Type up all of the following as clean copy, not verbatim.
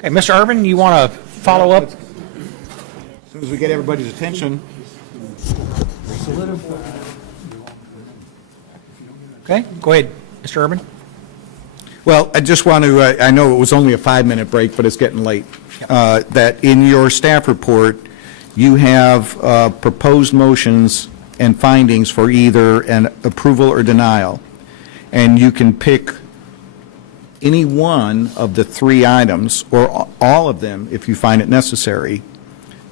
Okay, Mr. Urban, you want to follow up? As soon as we get everybody's attention. Okay, go ahead, Mr. Urban. Well, I just want to, I know it was only a 5-minute break, but it's getting late. That in your staff report, you have proposed motions and findings for either an approval or denial. And you can pick any one of the 3 items, or all of them if you find it necessary.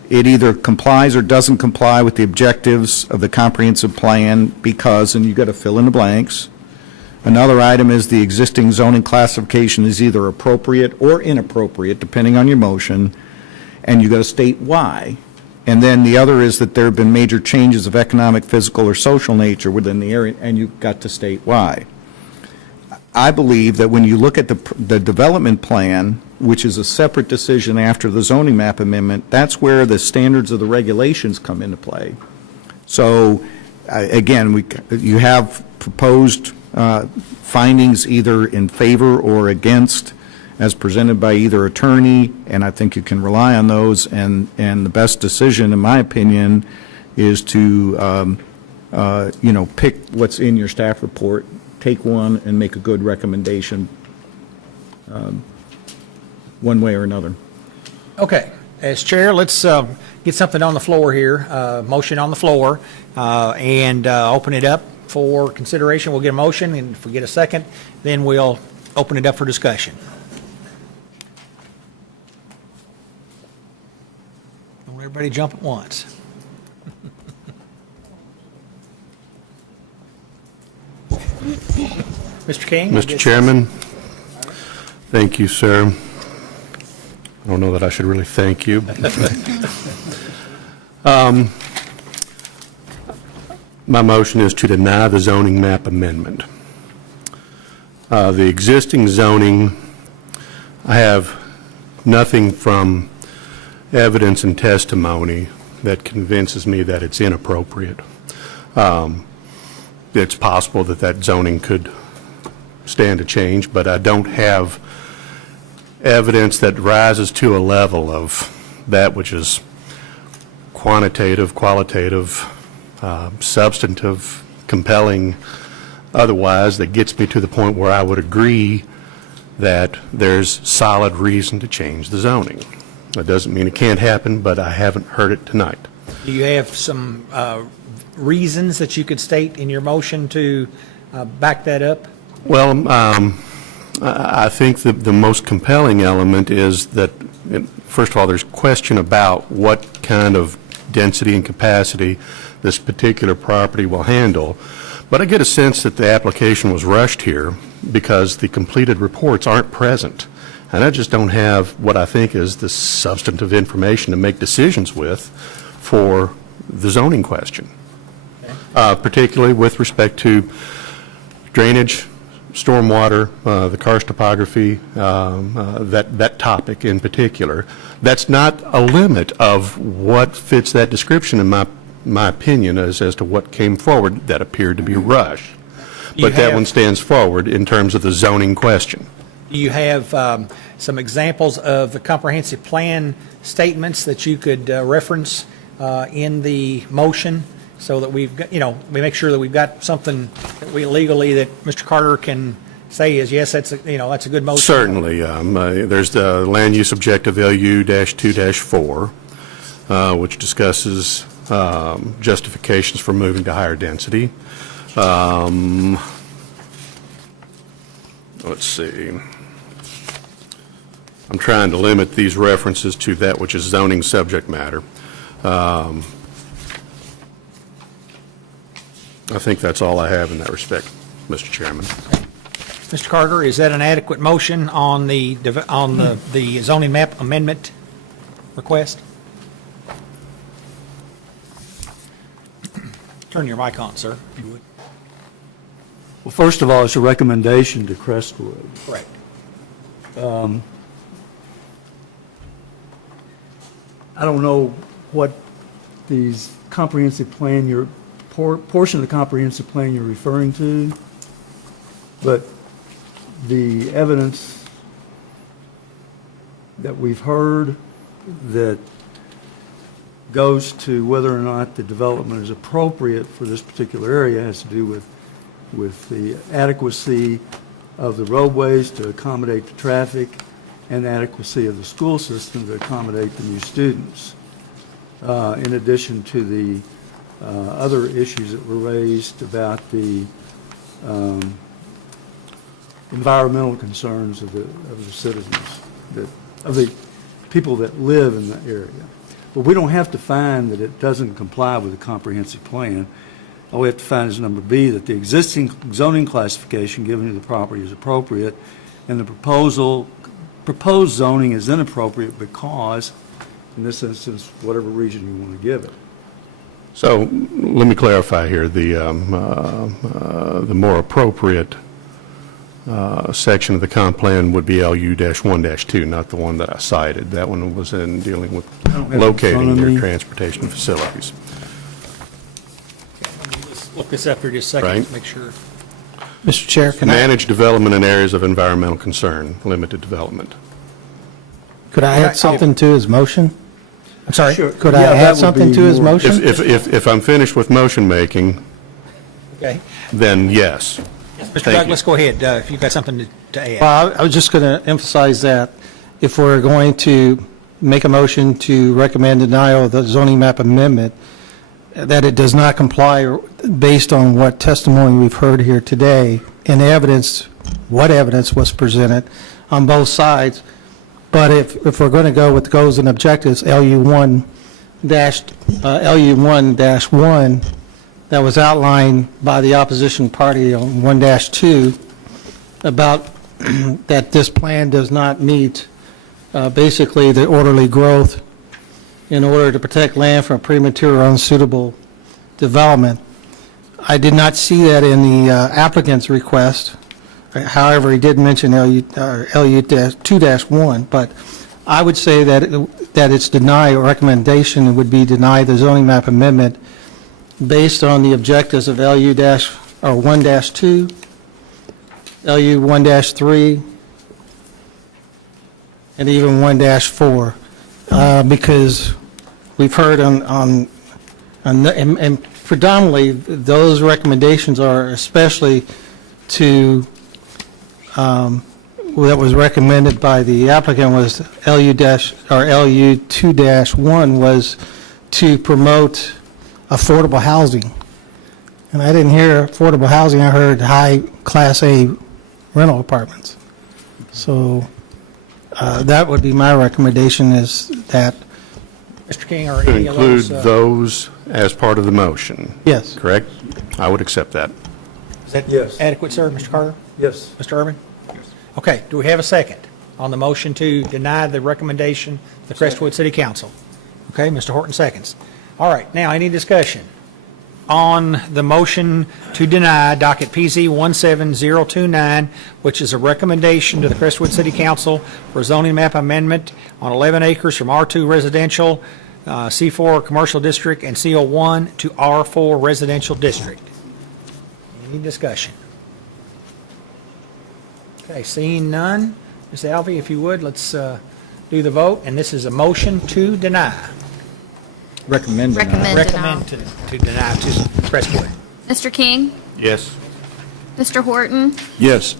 It either complies or doesn't comply with the objectives of the comprehensive plan because, and you've got to fill in the blanks. Another item is the existing zoning classification is either appropriate or inappropriate, depending on your motion, and you've got to state why. And then the other is that there have been major changes of economic, physical, or social nature within the area, and you've got to state why. I believe that when you look at the development plan, which is a separate decision after the zoning map amendment, that's where the standards of the regulations come into play. So, again, you have proposed findings either in favor or against as presented by either attorney, and I think you can rely on those, and the best decision, in my opinion, is to pick what's in your staff report, take one, and make a good recommendation one way or another. Okay, as chair, let's get something on the floor here, motion on the floor, and open it up for consideration. We'll get a motion, and if we get a second, then we'll open it up for discussion. Don't everybody jump at once. Mr. King? Mr. Chairman, thank you, sir. I don't know that I should really thank you. My motion is to deny the zoning map amendment. The existing zoning, I have nothing from evidence and testimony that convinces me that it's inappropriate. It's possible that that zoning could stand a change, but I don't have evidence that rises to a level of that which is quantitative, qualitative, substantive, compelling, otherwise, that gets me to the point where I would agree that there's solid reason to change the zoning. That doesn't mean it can't happen, but I haven't heard it tonight. Do you have some reasons that you could state in your motion to back that up? Well, I think the most compelling element is that, first of all, there's question about what kind of density and capacity this particular property will handle. But I get a sense that the application was rushed here because the completed reports aren't present. And I just don't have what I think is the substantive information to make decisions with for the zoning question, particularly with respect to drainage, stormwater, the karst topography, that topic in particular. That's not a limit of what fits that description in my opinion as to what came forward that appeared to be rushed. But that one stands forward in terms of the zoning question. Do you have some examples of the comprehensive plan statements that you could reference in the motion so that we've got, we make sure that we've got something that we legally that Mr. Carter can say is, yes, that's that's a good motion? Certainly. There's the land use objective LU-2-4, which discusses justifications for moving to higher density. Let's see. I'm trying to limit these references to that which is zoning subject matter. I think that's all I have in that respect, Mr. Chairman. Mr. Carter, is that an adequate motion on the zoning map amendment request? Turn your mic on, sir, if you would. Well, first of all, it's a recommendation to Crestwood. Correct. I don't know what these comprehensive plan, portion of the comprehensive plan you're referring to, but the evidence that we've heard that goes to whether or not the development is appropriate for this particular area has to do with the adequacy of the roadways to accommodate the traffic and adequacy of the school system to accommodate the new students. In addition to the other issues that were raised about the environmental concerns of the citizens, of the people that live in the area. But we don't have to find that it doesn't comply with the comprehensive plan. All we have to find is number B, that the existing zoning classification given to the property is appropriate, and the proposed zoning is inappropriate because, in this instance, whatever reason you want to give it. So let me clarify here. The more appropriate section of the comp plan would be LU-1-2, not the one that I cited. That one was in dealing with have it in locating front of your me. transportation facilities. Let's look this up for just a second, Right. make sure. Mr. Chair, can I Manage development in areas of environmental concern, limited development. add something to his motion? I'm sorry? Sure. Could Yeah, I that add would something be to his more- motion? If I'm finished with motion making, Okay. then yes. Mr. Thank Douglas, go ahead, if you've got something to add. Well, I was just going to emphasize that if we're going to make a motion to recommend denial of the zoning map amendment, that it does not comply based on what testimony we've heard here today and evidence, what evidence was presented on both sides. But if we're going to go with goals and objectives, LU1-1 that was outlined by the opposition party on 1-2 about that this plan does not meet basically the orderly growth in order to protect land from premature or unsuitable development. I did not see that in the applicant's request. However, he did mention LU-2-1, but I would say that it's deny or recommendation would be deny the zoning map amendment based on the objectives of LU-1-2, LU-1-3, and even 1-4, because we've heard and predominantly those recommendations are especially to that was recommended by the applicant was LU-2-1 was to promote affordable housing. And I didn't hear affordable housing, I heard high Class A rental apartments. So that would be my recommendation is that, Mr. King, or To any of include those? those as part of the motion, yes. correct? I would accept that. Is that Yes. adequate, sir, Mr. Carter? Yes. Mr. Urban? Okay, do we have a second on the motion to deny the recommendation of the Crestwood City Council? Okay, Mr. Horton seconds. All right, now, any discussion on the motion to deny docket PZ 17029, which is a recommendation to the Crestwood City Council for zoning map amendment on 11 acres from R2 residential, C4 commercial district, and CO1 to R4 residential district? Any discussion? Okay, seeing none, Ms. Alvey, if you would, let's do the vote, and this is a motion to deny. Recommend denial. Recommend. Recommend to deny to Crestwood. Mr. King? Yes. Mr. Horton? Yes.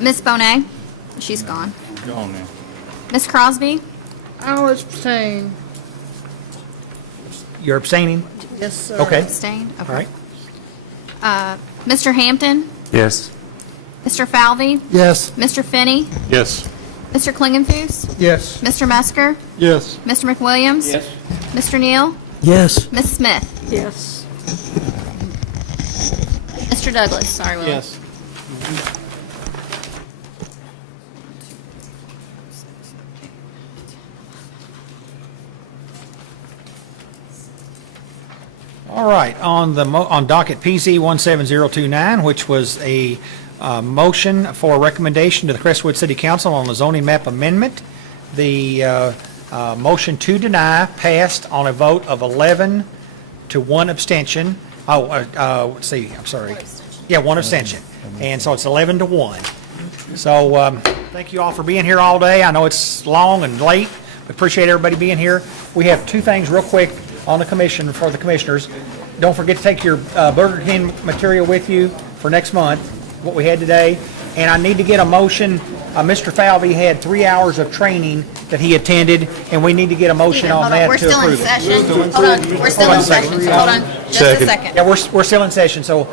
Ms. Bonet? She's gone. Gone now. Ms. Crosby? I'll abstain. You're abstaining? Yes, sir. Okay, Abstain? all right. Mr. Hampton? Yes. Mr. Falvey? Yes. Mr. Finney? Yes. Mr. Klingenfuss? Yes. Mr. Mesker? Yes. Mr. McWilliams? Yes. Mr. Neal? Yes. Ms. Smith? Yes. Mr. Douglas? Sorry, Willie. Yes. All right, on docket PC 17029, which was a motion for a recommendation to the Crestwood City Council on the zoning map amendment, the motion to deny passed on a vote of 11 to 1 abstention. Let's see, I'm sorry. Yeah, 1 abstention. And so it's 11 to 1. So Thank you all for being here all day. I know it's long and late. We appreciate everybody being here. We have two things real quick on the commission for the commissioners. Don't forget to take your Burger King material with you for next month, what we had today. And I need to get a motion. Mr. Falvey had 3 hours of training that he attended, and we need to get a motion on that We're to still in approve it. session. Hold on, we're still in session, so hold on just a Second. second. Yeah, we're still in session, so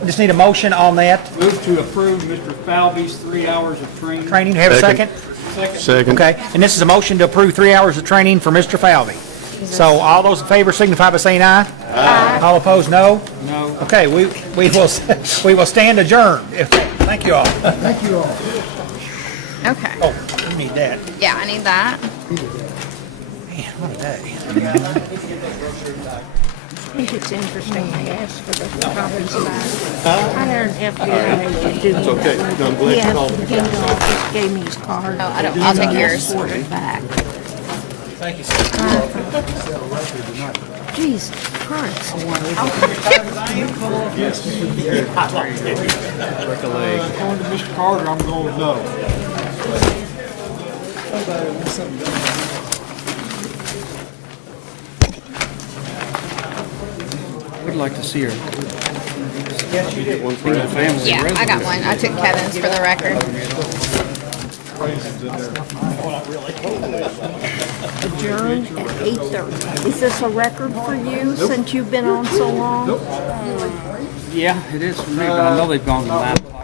we just need a motion on that. Move to approve Mr. Falvey's 3 hours of training. Training, have a Second. second? Second. Okay, and this is a motion to approve 3 hours of training for Mr. Falvey. So all those in favor signify by saying aye. Aye. All opposed, no? No. Okay, we will stand adjourned. Thank you all. Thank you all. Okay, Oh, you need that. yeah, I need that. Man, what a day. I think it's interesting they asked for the copies back. I had an FBI agent do that. okay. No, I'm glad you He called. asked, came to office, gave me his card. Oh, I'll take yours. For it back. Thank you, sir. Jesus Christ. Going to Mr. Carter, I'm going no. We'd like to see her. Yeah, I got one. I took Kevin's for the record. Adjourned at 8:30. Is this a record for you since you've been on so long? Yeah, it is for me, but I know they've gone to laptop.